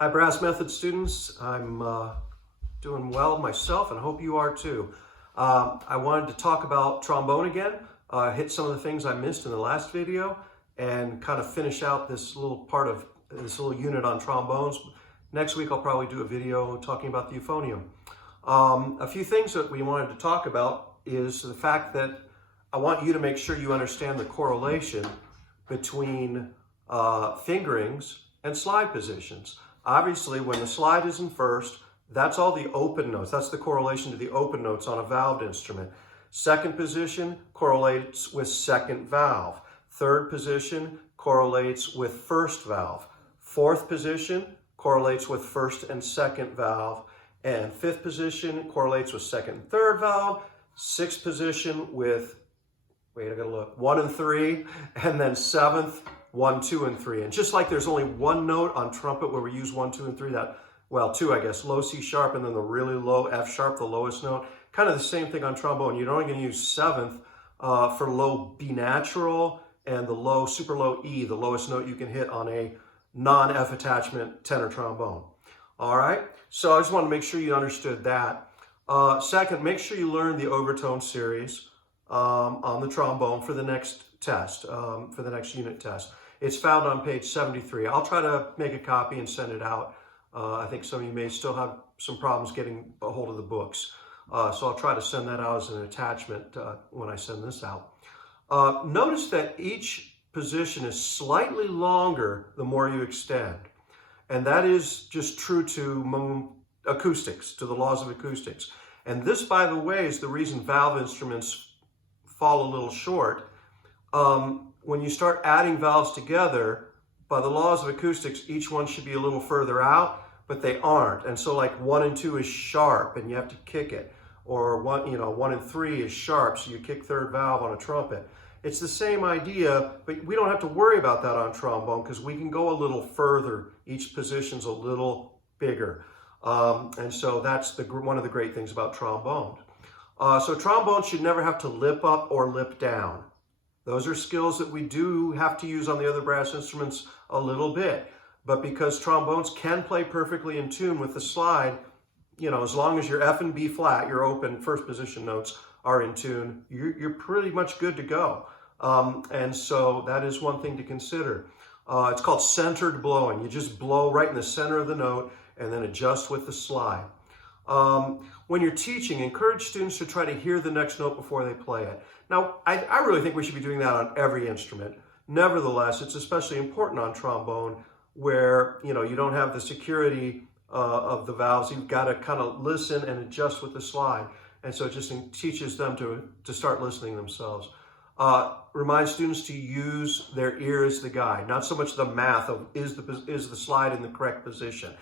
Hi, Brass Method students. I'm doing well myself and hope you are too. I wanted to talk about trombone again, hit some of the things I missed in the last video, and kind of finish out this little part of this little unit on trombones. Next week I'll probably do a video talking about the euphonium. A few things that we wanted to talk about is the fact that I want you to make sure you understand the correlation between fingerings and slide positions. Obviously, when the slide is in first, that's all the open notes. That's the correlation to the open notes on a valved instrument. Second position correlates with second valve. Third position correlates with first valve. Fourth position correlates with first and second valve. And fifth position correlates with second and third valve. Sixth position with, wait, I gotta look, 1 and 3. And then seventh, 1, 2, and 3. And just like there's only one note on trumpet where we use 1, 2, and 3, well, 2, I guess, low C sharp, and then the really low F sharp, the lowest note. Kind of the same thing on trombone. You're only going to use seventh for low B natural and the low, super low E, the lowest note you can hit on a non-F attachment tenor trombone. All right, so I just want to make sure you understood that. Second, make sure you learn the overtone series on the trombone for the next test, for the next unit test. It's found on page 73. I'll try to make a copy and send it out. I think some of you may still have some problems getting a hold of the books. So I'll try to send that out as an attachment when I send this out. Notice that each position is slightly longer the more you extend. And that is just true to acoustics, to the laws of acoustics. And this, by the way, is the reason valve instruments fall a little short. When you start adding valves together, by the laws of acoustics, each one should be a little further out, but they aren't. And so like 1 and 2 is sharp and you have to kick it. Or 1 and 3 is sharp, so you kick third valve on a trumpet. It's the same idea, but we don't have to worry about that on trombone because we can go a little further. Each position's a little bigger. And so that's one of the great things about trombone. So trombone should never have to lip up or lip down. Those are skills that we do have to use on the other brass instruments a little bit. But because trombones can play perfectly in tune with the slide, as long as your F and B flat, your open first position notes are in tune, you're pretty much good to go. And so that is one thing to consider. It's called centered blowing. You just blow right in the center of the note and then adjust with the slide. When you're teaching, encourage students to try to hear the next note before they play it. Now, I really think we should be doing that on every instrument. Nevertheless, it's especially important on trombone where, you don't have the security of the valves. You've got to kind of listen and adjust with the slide. And so it just teaches them to start listening themselves. Remind students to use their ear as the guide, not so much the math of is the slide in the correct position.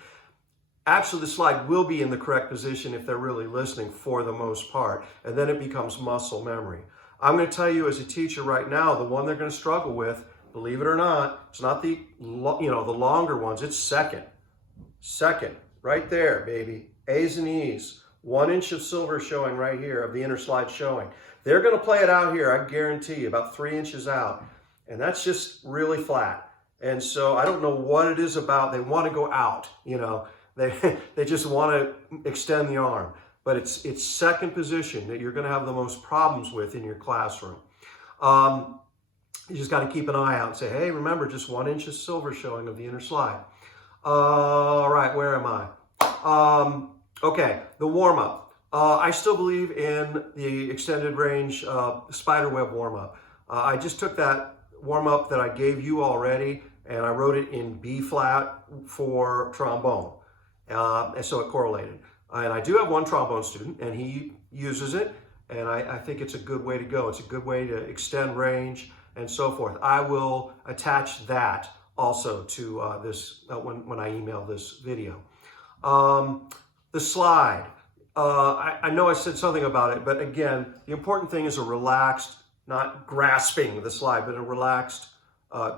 Actually, the slide will be in the correct position if they're really listening for the most part, and then it becomes muscle memory. I'm going to tell you as a teacher right now, the one they're going to struggle with, believe it or not, it's not the longer ones, it's second. Second, right there, baby. A's and E's. 1 inch of silver showing right here, of the inner slide showing. They're going to play it out here, I guarantee you, about 3 inches out. And that's just really flat. And so I don't know what it is about. They want to go out, They just want to extend the arm. But it's second position that you're going to have the most problems with in your classroom. You just got to keep an eye out and say, hey, remember, just 1 inch of silver showing of the inner slide. All right, where am I? Okay, the warm-up. I still believe in the extended range spiderweb warm-up. I just took that warm-up that I gave you already and I wrote it in B flat for trombone. And so it correlated. And I do have one trombone student and he uses it, and I think it's a good way to go. It's a good way to extend range and so forth. I will attach that also to this when I email this video. The slide. I know I said something about it, but again, the important thing is a relaxed, not grasping the slide, but a relaxed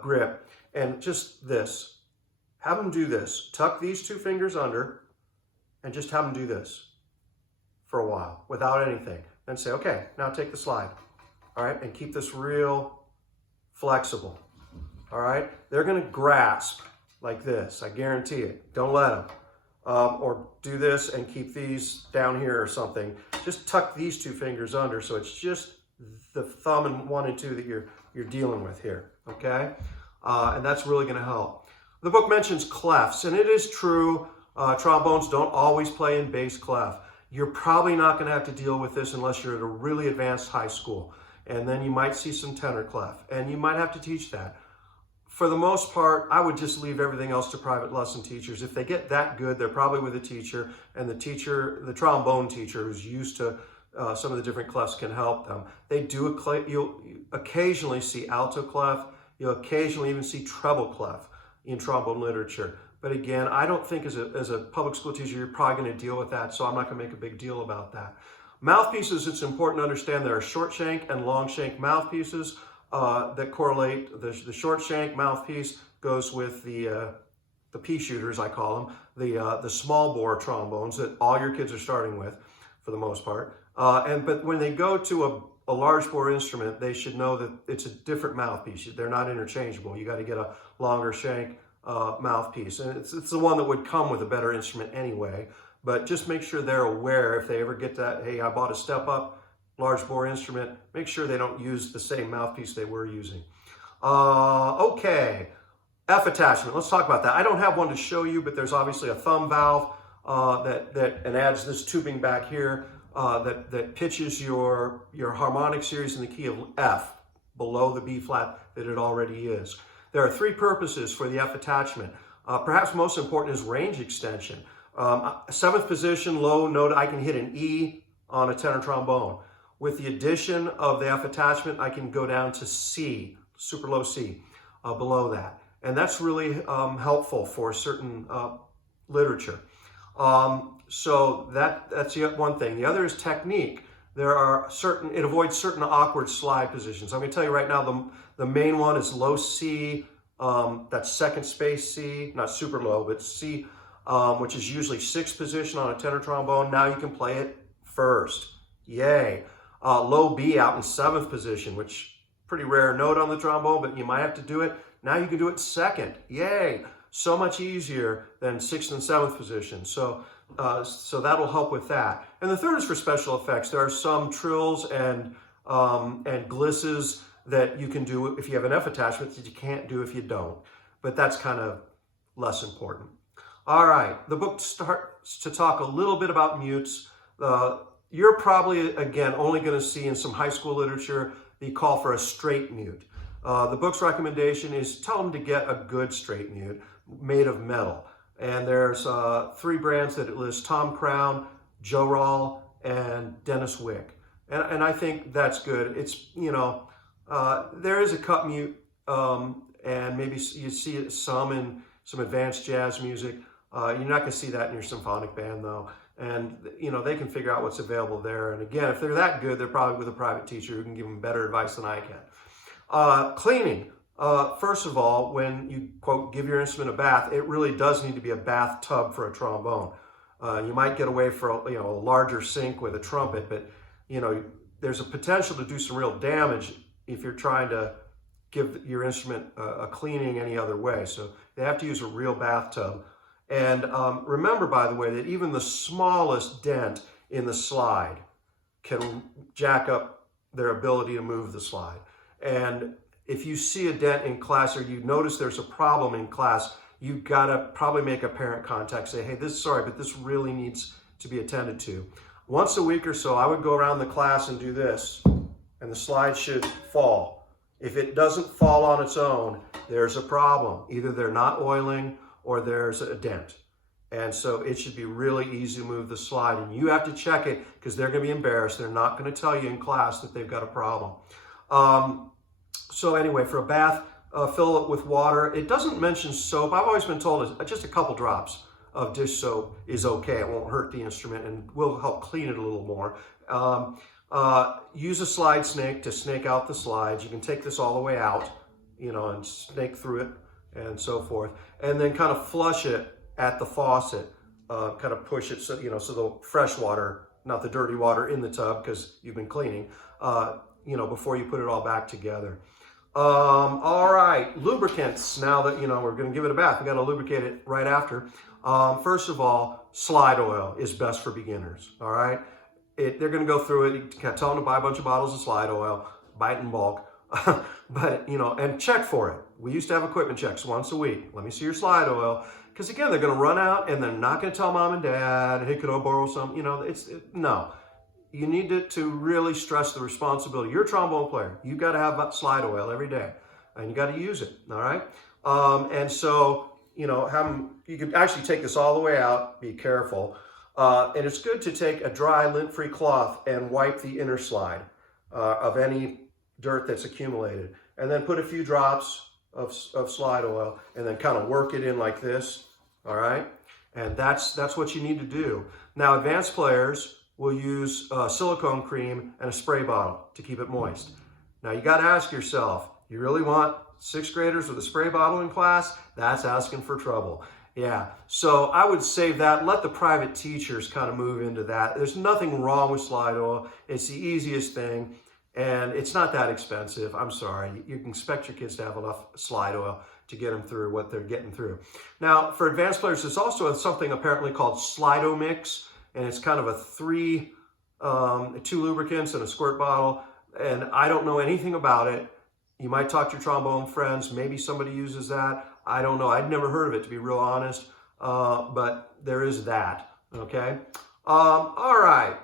grip. And just this. Have them do this. Tuck these 2 fingers under and just have them do this for a while without anything. Then say, okay, now take the slide. All right, and keep this real flexible. All right, they're going to grasp. like this. I guarantee it. Don't let them. Or do this and keep these down here or something. Just tuck these two fingers under so it's just the thumb and 1 and 2 that you're dealing with here, okay? And that's really going to help. The book mentions clefs, and it is true, trombones don't always play in bass clef. You're probably not going to have to deal with this unless you're at a really advanced high school. And then you might see some tenor clef, and you might have to teach that. For the most part, I would just leave everything else to private lesson teachers. If they get that good, they're probably with a teacher, and the trombone teacher who's used to some of the different clefs can help them. They do you'll occasionally see alto clef. You'll occasionally even see treble clef in trombone literature. But again, I don't think as a public school teacher, you're probably going to deal with that, so I'm not going to make a big deal about that. Mouthpieces, it's important to understand there are short shank and long shank mouthpieces that correlate. The short shank mouthpiece goes with the pea shooters, I call them, the small bore trombones that all your kids are starting with, for the most part. But when they go to a large bore instrument, they should know that it's a different mouthpiece. They're not interchangeable. You got to get a longer shank mouthpiece, and it's the one that would come with a better instrument anyway. But just make sure they're aware if they ever get that, hey, I bought a step up large bore instrument, make sure they don't use the same mouthpiece they were using. Okay, F attachment. Let's talk about that. I don't have one to show you, but there's obviously a thumb valve and adds this tubing back here that pitches your harmonic series in the key of F below the B flat that it already is. There are 3 purposes for the F attachment. Perhaps most important is range extension. 7th position, low note, I can hit an E on a tenor trombone. With the addition of the F attachment, I can go down to C, super low C, below that. And that's really helpful for certain literature. So that's the one thing. The other is technique. There are it avoids certain awkward slide positions. I'm going to tell you right now, the main one is low C, that's second space C, not super low, but C, which is usually 6th position on a tenor trombone. Now you can play it first. Yay. Low B out in 7th position, which pretty rare note on the trombone, but you might have to do it. Now you can do it 2nd. Yay. So much easier than 6th and 7th position. So that'll help with that. And the 3rd is for special effects. There are some trills and glisses that you can do if you have an F attachment that you can't do if you don't. But that's kind of less important. All right, the book starts to talk a little bit about mutes. You're probably, again, only going to see in some high school literature the call for a straight mute. The book's recommendation is tell them to get a good straight mute made of metal. And there's 3 brands that it lists: Tom Crown, Joral, and Dennis Wick. And I think that's good. It's, there is a cut mute, and maybe you see it some in some advanced jazz music. You're not going to see that in your symphonic band, though. And, they can figure out what's available there. And again, if they're that good, they're probably with a private teacher who can give them better advice than I can. Cleaning. First of all, when you, quote, give your instrument a bath, it really does need to be a bathtub for a trombone. You might get away for a larger sink with a trumpet, but, there's a potential to do some real damage if you're trying to give your instrument a cleaning any other way. So they have to use a real bathtub. And remember, by the way, that even the smallest dent in the slide can jack up their ability to move the slide. And if you see a dent in class, or you notice there's a problem in class, you've got to probably make a parent contact, say, hey, sorry, but this really needs to be attended to. Once a week or so, I would go around the class and do this, and the slide should fall. If it doesn't fall on its own, there's a problem. Either they're not oiling or there's a dent. And so it should be really easy to move the slide. And you have to check it because they're going to be embarrassed. They're not going to tell you in class that they've got a problem. So anyway, for a bath, fill it with water. It doesn't mention soap. I've always been told just a couple drops of dish soap is okay. It won't hurt the instrument and will help clean it a little more. Use a slide snake to snake out the slides. You can take this all the way out, and snake through it and so forth. And then kind of flush it at the faucet, kind of push it so the fresh water, not the dirty water in the tub because you've been cleaning, before you put it all back together. All right, lubricants. Now that, we're going to give it a bath, we got to lubricate it right after. First of all, slide oil is best for beginners, all right? They're going to go through it. You can tell them to buy a bunch of bottles of slide oil, buy it in bulk, but, and check for it. We used to have equipment checks once a week. Let me see your slide oil. Because again, they're going to run out and they're not going to tell mom and dad, hey, could I borrow some? No. You need to really stress the responsibility. You're a trombone player. You've got to have slide oil every day, and you got to use it, all right? And so, you could actually take this all the way out. Be careful. And it's good to take a dry, lint-free cloth and wipe the inner slide of any dirt that's accumulated. And then put a few drops of slide oil and then kind of work it in like this, all right? And that's what you need to do. Now, advanced players will use silicone cream and a spray bottle to keep it moist. Now, you got to ask yourself, you really want 6th graders with a spray bottle in class? That's asking for trouble. Yeah, so I would save that. Let the private teachers kind of move into that. There's nothing wrong with slide oil. It's the easiest thing, and it's not that expensive. I'm sorry. You can expect your kids to have enough slide oil to get them through what they're getting through. Now, for advanced players, there's also something apparently called Slido-Mix, and it's kind of a 2 lubricants and a squirt bottle, and I don't know anything about it. You might talk to your trombone friends. Maybe somebody uses that. I don't know. I'd never heard of it, to be real honest, but there is that, okay? All right.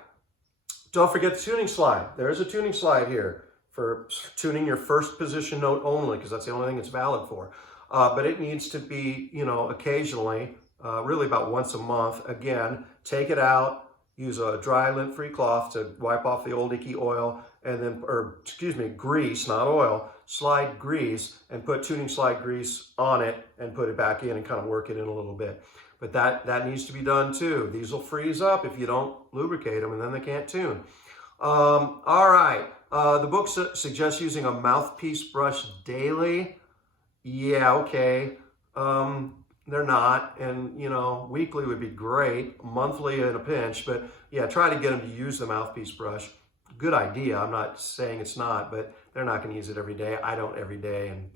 Don't forget the tuning slide. There is a tuning slide here for tuning your first position note only, because that's the only thing it's valid for. But it needs to be, occasionally, really about once a month. Again, take it out, use a dry, lint-free cloth to wipe off the old icky oil, and then, grease, not oil, slide grease, and put tuning slide grease on it and put it back in and kind of work it in a little bit. But that needs to be done too. These will freeze up if you don't lubricate them, and then they can't tune. All right. The book suggests using a mouthpiece brush daily. Yeah, okay. They're not, and weekly would be great, monthly in a pinch, but yeah, try to get them to use the mouthpiece brush. Good idea. I'm not saying it's not, but they're not going to use it every day. I don't every day, and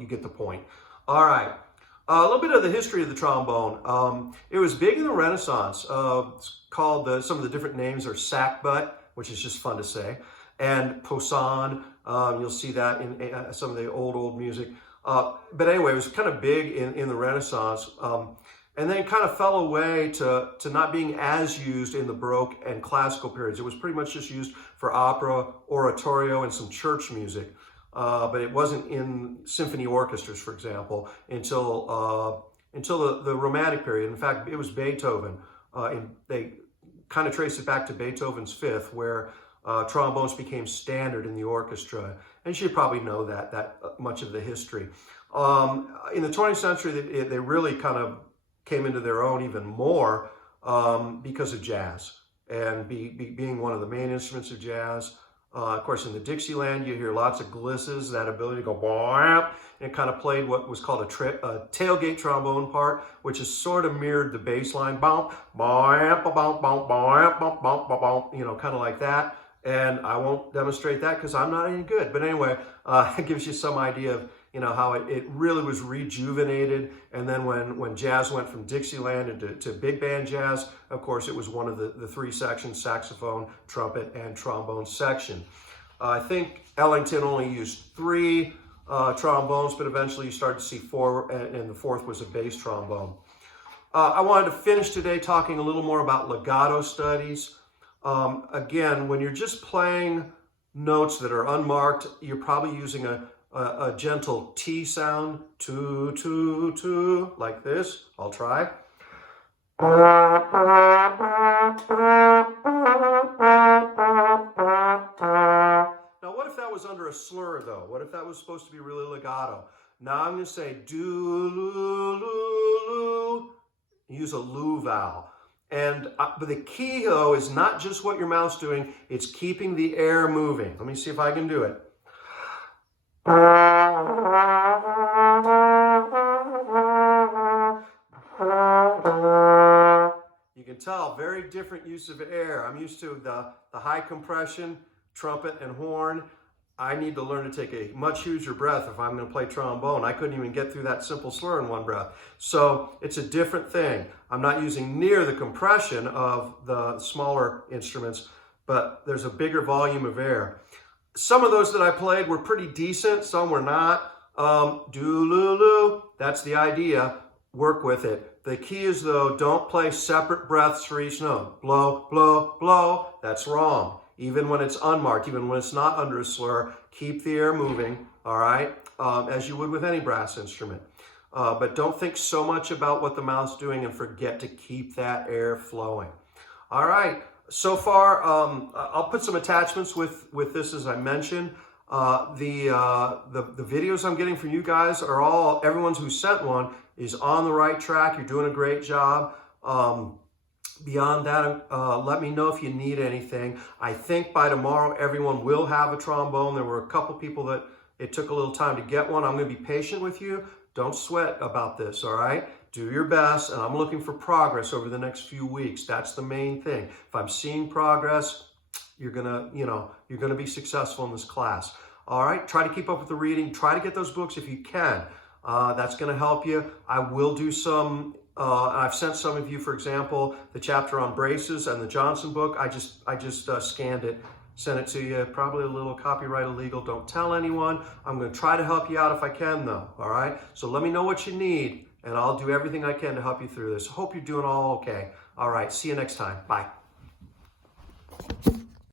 you get the point. All right. A little bit of the history of the trombone. It was big in the Renaissance. It's called, some of the different names are sackbut, which is just fun to say, and posaune. You'll see that in some of the old music. But anyway, it was kind of big in the Renaissance, and then kind of fell away to not being as used in the Baroque and classical periods. It was pretty much just used for opera, oratorio, and some church music. But it wasn't in symphony orchestras, for example, until the Romantic period. In fact, it was Beethoven. They kind of traced it back to Beethoven's Fifth, where trombones became standard in the orchestra. And you should probably know that much of the history. In the 20th century, they really kind of came into their own even more because of jazz and being one of the main instruments of jazz. Of course, in the Dixieland, you hear lots of glisses, that ability to go bam, and it kind of played what was called a tailgate trombone part, which is sort of mirrored the bass line, bam, bam, bam, bam, bam, bam, bam, kind of like that. And I won't demonstrate that because I'm not any good. But anyway, it gives you some idea of how it really was rejuvenated. And then when jazz went from Dixieland to big band jazz, of course, it was one of the 3 sections: saxophone, trumpet, and trombone section. I think Ellington only used 3 trombones, but eventually you started to see 4, and the 4th was a bass trombone. I wanted to finish today talking a little more about legato studies. Again, when you're just playing notes that are unmarked, you're probably using a gentle T sound, tu, tu, tu, like this. I'll try. Now, what if that was under a slur, though? What if that was supposed to be really legato? Now I'm going to say do, lu, lu, lu. Use a lu vowel. But the key, though, is not just what your mouth's doing, it's keeping the air moving. Let me see if I can do it. You can tell, very different use of air. I'm used to the high compression, trumpet and horn. I need to learn to take a much huger breath if I'm going to play trombone. I couldn't even get through that simple slur in one breath. So it's a different thing. I'm not using near the compression of the smaller instruments, but there's a bigger volume of air. Some of those that I played were pretty decent, some were not. Do-loo-loo, that's the idea. Work with it. The key is, though, don't play separate breaths for each note. Blow, blow, blow. That's wrong. Even when it's unmarked, even when it's not under a slur, keep the air moving, all right, as you would with any brass instrument. But don't think so much about what the mouth's doing and forget to keep that air flowing. All right, so far, I'll put some attachments with this, as I mentioned. The videos I'm getting from you guys are all, everyone who sent one is on the right track. You're doing a great job. Beyond that, let me know if you need anything. I think by tomorrow, everyone will have a trombone. There were a couple people that it took a little time to get one. I'm going to be patient with you. Don't sweat about this, all right? Do your best, and I'm looking for progress over the next few weeks. That's the main thing. If I'm seeing progress, you're gonna be successful in this class. All right, try to keep up with the reading. Try to get those books if you can. That's gonna help you. I will do some, I've sent some of you, for example, the chapter on braces and the Johnson book. I just scanned it, sent it to you. Probably a little copyright illegal. Don't tell anyone. I'm gonna try to help you out if I can, though, all right? So let me know what you need, and I'll do everything I can to help you through this. Hope you're doing all okay. All right, see you next time. Bye.